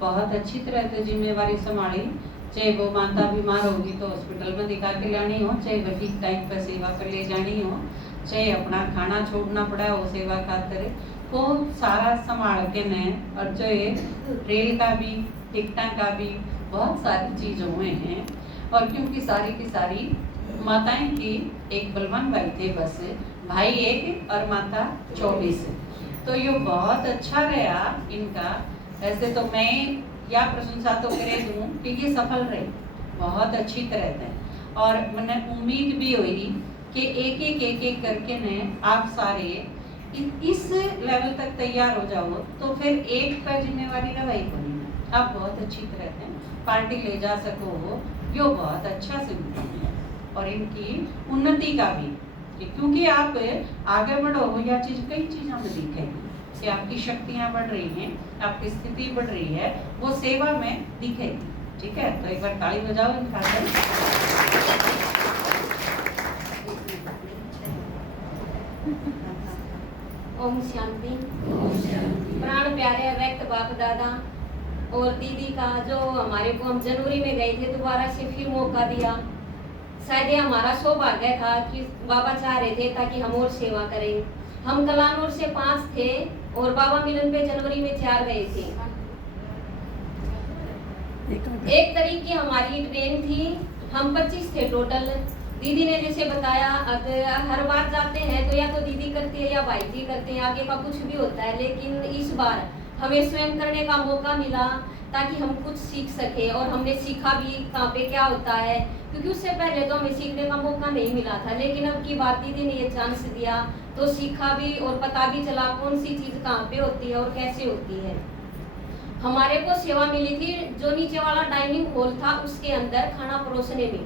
बहुत अच्छी तरह से जिम्मेवारी संभाली। चाहे वो माता बीमार होगी तो हॉस्पिटल में दिखा के लानी हो, चाहे वो ठीक टाइम पर सेवा पर ले जानी हो, चाहे अपना खाना छोड़ना पड़ा हो सेवा खातिर, तो सारा संभाल के ने। और जो ये रेल का भी, टिकटा का भी, बहुत सारी चीज़ हुए हैं। और क्योंकि सारी की सारी माताएं की, एक बलवान भाई थे बस, भाई एक और माता 24, तो ये बहुत अच्छा रहा इनका। ऐसे तो मैं या प्रशंसा तो करे दूँ कि ये सफल रहे बहुत अच्छी तरह से। और मैंने उम्मीद भी हुई कि एक करके ने आप सारे इस लेवल तक तैयार हो जाओ, तो फिर एक पर जिम्मेवारी रवाई को नहीं, आप बहुत अच्छी तरह से पार्टी ले जा सको हो, यो बहुत अच्छा सिम्टम है। और इनकी उन्नति का भी, क्योंकि आप आगे बढ़ो यह चीज़ कई चीज़ों में दिखेगी कि आपकी शक्तियाँ बढ़ रही हैं, आपकी स्थिति बढ़ रही है, वो सेवा में दिखेगी। ठीक है, तो एक बार ताली बजाओ इनका। ओम शांति। प्राण प्यारे व्यक्त बाप दादा और दीदी का जो हमारे को हम जनवरी में गए थे, दोबारा से फिर मौका दिया। शायद ये हमारा सौभाग्य था कि बाबा चाह रहे थे ताकि हम और सेवा करें। हम कलानौर से 5 थे और बाबा मिलन पे जनवरी में 4 गए थे। 1 तारीख की हमारी ट्रेन थी, हम 25 थे टोटल। दीदी ने जैसे बताया, अगर हर बार जाते हैं तो या तो दीदी करती है या भाई जी करते हैं, आगे का कुछ भी होता है, लेकिन इस बार हमें स्वयं करने का मौका मिला ताकि हम कुछ सीख सके। और हमने सीखा भी कहाँ पे क्या होता है, क्योंकि उससे पहले तो हमें सीखने का मौका नहीं मिला था, लेकिन अब की बात दीदी ने ये चांस दिया तो सीखा भी और पता भी चला कौन सी चीज़ कहाँ पे होती है और कैसे होती है। हमारे को सेवा मिली थी जो नीचे वाला डाइनिंग हॉल था उसके अंदर खाना परोसने में,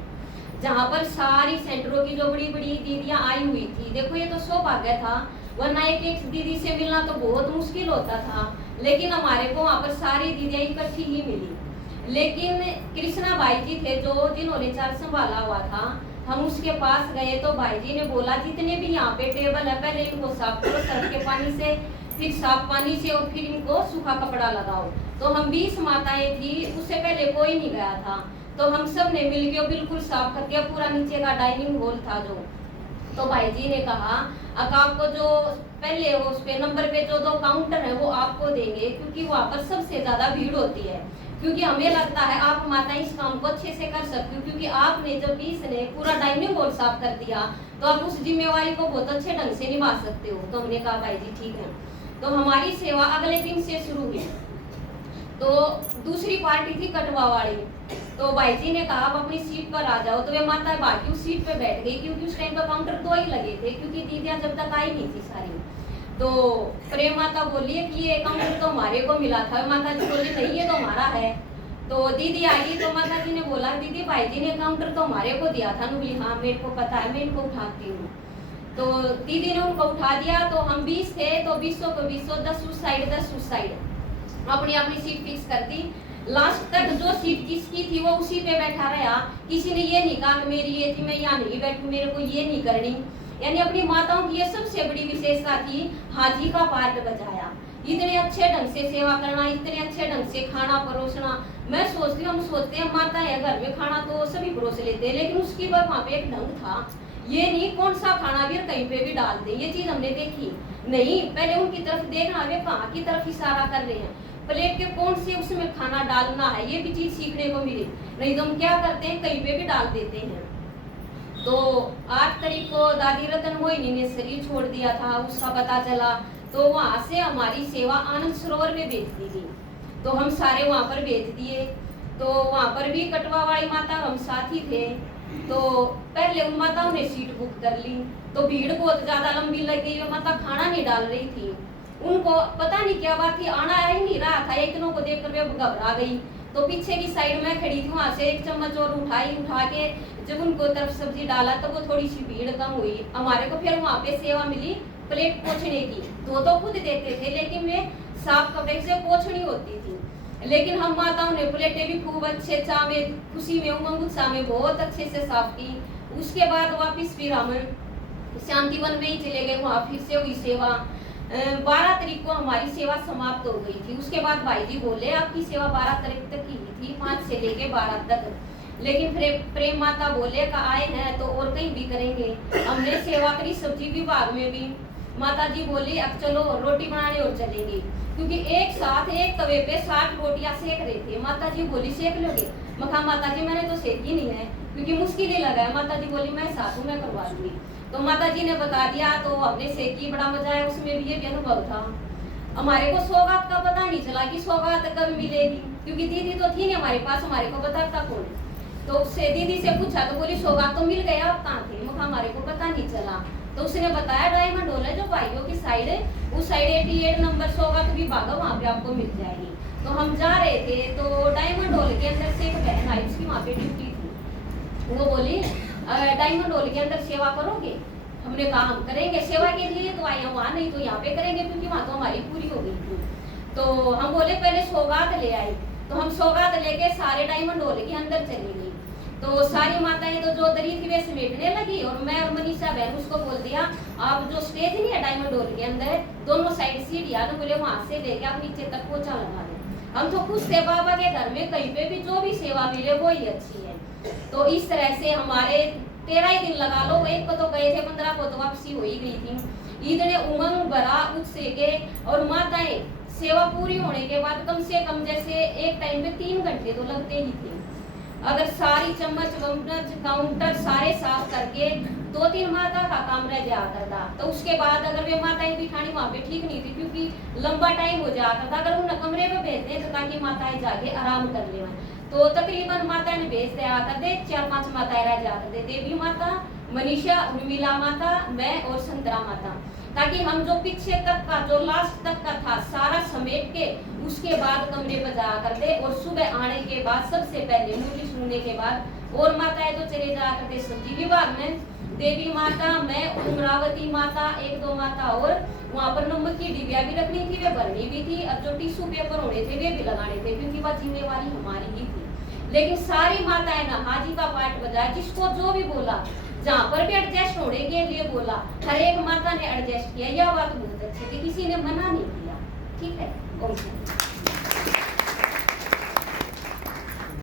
जहाँ पर सारी सेंटरों की जो बड़ी बड़ी दीदियाँ आई हुई थी। देखो ये तो सौभाग्य था, वरना एक दीदी से मिलना तो बहुत मुश्किल होता था, लेकिन हमारे को वहाँ पर सारी दीदियाँ इकट्ठी ही मिली। लेकिन कृष्णा भाई जी थे जो जिन्होंने चार संभाला हुआ था, हम उसके पास गए तो भाई जी ने बोला जितने भी यहाँ पे टेबल है पहले इनको साफ करो सर्फ के पानी से, फिर साफ पानी से, और फिर इनको सूखा कपड़ा लगाओ। तो हम 20 माताएं थी, उससे पहले कोई नहीं गया था, तो हम सब ने मिलकर बिल्कुल साफ कर दिया पूरा नीचे का डाइनिंग हॉल था जो। तो भाई जी ने कहा अब आपको जो पहले उस पे नंबर पे जो 2 काउंटर है वो आपको देंगे, क्योंकि वहाँ पर सबसे ज्यादा भीड़ होती है, क्योंकि हमें लगता है आप माता इस काम को अच्छे से कर सकते हो, क्योंकि आपने जब 20 ने पूरा डाइनिंग हॉल साफ कर दिया तो आप उस जिम्मेवारी को बहुत अच्छे ढंग से निभा सकते हो। तो हमने कहा भाई जी ठीक है। तो हमारी सेवा अगले दिन से शुरू हुई। तो दूसरी पार्टी थी कटवा वाली, तो भाई जी ने कहा आप अपनी सीट पर आ जाओ, तो वे माता बाकी उस सीट पे बैठ गई, क्योंकि उस टाइम पर काउंटर 2 ही लगे थे, क्योंकि दीदियां जब तक आई नहीं थी सारी। तो प्रेम माता बोली है कि ये काउंटर तो हमारे को मिला था। माता जी बोली नहीं ये तो हमारा है। तो दीदी आई तो माता जी ने बोला दीदी भाई जी ने काउंटर तो हमारे को दिया था। बोली हाँ मेरे को पता है, मैं इनको उठाती हूँ। तो दीदी ने उनको उठा दिया। तो हम 20 थे तो 20 को 20, 10 उस साइड 10 उस साइड अपनी अपनी सीट फिक्स कर दी। लास्ट तक जो सीट किसकी थी वो उसी पे बैठा रहा। किसी ने ये नहीं कहा कि मेरी ये थी मैं यहाँ नहीं बैठूं, मेरे को ये नहीं करनी। यानी अपनी माताओं की ये सबसे बड़ी विशेषता थी, हाजी का पार्ट बजाया। इतने अच्छे ढंग से सेवा करना, इतने अच्छे ढंग से खाना परोसना। मैं सोचती हूँ, हम सोचते हैं माता है घर में खाना तो सभी परोस लेते हैं, लेकिन उसकी बात वहाँ पे एक ढंग था। ये नहीं कौन सा खाना भी कहीं पे भी डाल दे, ये चीज हमने देखी नहीं। पहले उनकी तरफ देखना, वे कहाँ की तरफ इशारा कर रहे हैं, प्लेट के कौन से उसमें खाना डालना है, ये भी चीज सीखने को मिली। नहीं तो हम क्या करते हैं कहीं पे भी डाल देते हैं। तो 8 तारीख को दादी रतन मोहिनी ने शरीर छोड़ दिया था, उसका पता चला तो वहां से हमारी सेवा आनंद सरोवर में भेज दी गई। तो हम सारे वहां पर भेज दिए। तो वहां पर भी कटवा वाली माता हम साथ ही थे। तो पहले उन माताओं ने सीट बुक कर ली, तो भीड़ बहुत ज्यादा लंबी लग गई। वो माता खाना नहीं डाल रही थी, उनको पता नहीं क्या बात थी, आना आ ही नहीं रहा था। इतनों को देखकर वे घबरा गई। तो पीछे की साइड में खड़ी थी, वहां से एक चम्मच और उठा के जब उनको तरफ सब्जी डाला तो वो थोड़ी सी भीड़ कम हुई। हमारे को फिर वहां पे सेवा मिली प्लेट पोंछने की। तो खुद देते थे, लेकिन वे साफ कपड़े से पोंछनी होती थी। लेकिन हम माताओं ने प्लेटें भी खूब अच्छे चाह में, खुशी में, उमंग उत्साह में बहुत अच्छे से साफ की। उसके बाद वापिस फिर हम शांति वन में ही चले गए, वहां फिर से हुई सेवा। 12 तारीख को हमारी सेवा समाप्त हो गई थी। उसके बाद भाई जी बोले आपकी सेवा 12 तारीख तक की थी, 5 से लेके 12 तक, लेकिन प्रेम माता बोले का आए हैं तो और कहीं भी करेंगे। हमने सेवा करी सब्जी विभाग में भी। माता जी बोली अब चलो रोटी बनाने और चलेंगे, क्योंकि एक साथ एक तवे पे 60 रोटियां सेक रहे थे। माता जी बोली सेक लोगे? मैं कहा माता जी मैंने तो सेकी नहीं है, क्योंकि मुश्किल ही लगा है। माता जी बोली मैं साथ हूँ, मैं करवा दूंगी। तो माता जी ने बता दिया, तो हमने सेकी, बड़ा मजा आया। उसमें भी ये भी अनुभव था, हमारे को सौगात का पता नहीं चला कि सौगात कब मिलेगी, क्योंकि दीदी तो थी नहीं हमारे पास, हमारे को बताता कौन। तो उससे दीदी से पूछा तो बोली सौगात तो मिल गया, आप कहाँ थे? मैं हमारे को पता नहीं चला। तो उसने बताया डायमंड हॉल है जो भाइयों की साइड है, उस साइड 88 नंबर सौगात विभाग है, वहाँ पे आपको मिल जाएगी। तो हम जा रहे थे, तो डायमंड हॉल के अंदर से एक बहन आई, उसकी वहाँ पे ड्यूटी थी। वो बोली डायमंड हॉल के अंदर सेवा करोगे? हमने कहा हम करेंगे, सेवा के लिए तो आए वहाँ, नहीं तो यहाँ पे करेंगे, क्योंकि वहाँ तो हमारी पूरी हो गई थी। तो हम बोले पहले सौगात ले आए। तो हम सौगात लेके सारे डायमंड हॉल के अंदर चले गए। तो सारी माताएं तो जो दरी थी वे समेटने लगी, और मैं और मनीषा बहन उसको बोल दिया आप जो स्टेज नहीं है डायमंड हॉल के अंदर, दोनों साइड सीढ़ियां, तो बोले वहां से लेके आप नीचे तक पोछा लगा दे। हम तो खुश थे, बाबा के घर में कहीं पे भी जो भी सेवा मिले वो ही अच्छी है। तो इस तरह से हमारे 13 ही दिन लगा लो, एक को तो गए थे, 15 को तो वापसी हो ही गई थी। ईद ने उमंग भरा उत्साह के, और माताएं सेवा पूरी होने के बाद कम से कम जैसे एक टाइम में 3 घंटे तो लगते ही थे। अगर सारी चम्मच काउंटर सारे साफ करके 2-3 माता का काम रह जाता था, तो उसके बाद अगर वे माताएं बिठानी वहाँ पे ठीक नहीं थी, क्योंकि लंबा टाइम हो जाता था। अगर उन कमरे में भेजते तो ताकि माताएं जाके आराम कर ले, तो तकरीबन माता ने भेज दिया करते 4-5 माताएं रह जाते थे, देवी माता, मनीषा, उर्मिला माता, मैं और संतरा माता, ताकि हम जो पीछे तक का जो लास्ट तक का था सारा समेट के उसके बाद कमरे में जा करते, और सुबह आने के बाद सबसे पहले मुरली सुनने के बाद और माताएं तो चले जा करते सब्जी विभाग में। देवी माता, मैं, उमरावती माता, 1-2 माता और वहाँ पर नमक की डिबिया भी रखनी थी, वे भरनी भी थी, और जो टिश्यू पेपर होने थे वे भी लगाने थे, क्योंकि वह जिम्मेवारी हमारी ही थी। लेकिन सारी माताएं ना हाजी का पाठ बजाया, जिसको जो भी बोला, जहाँ पर भी एडजस्ट होने के लिए बोला, हर एक माता ने एडजस्ट किया। यह बात बहुत अच्छी थी, किसी ने मना नहीं किया। ठीक है।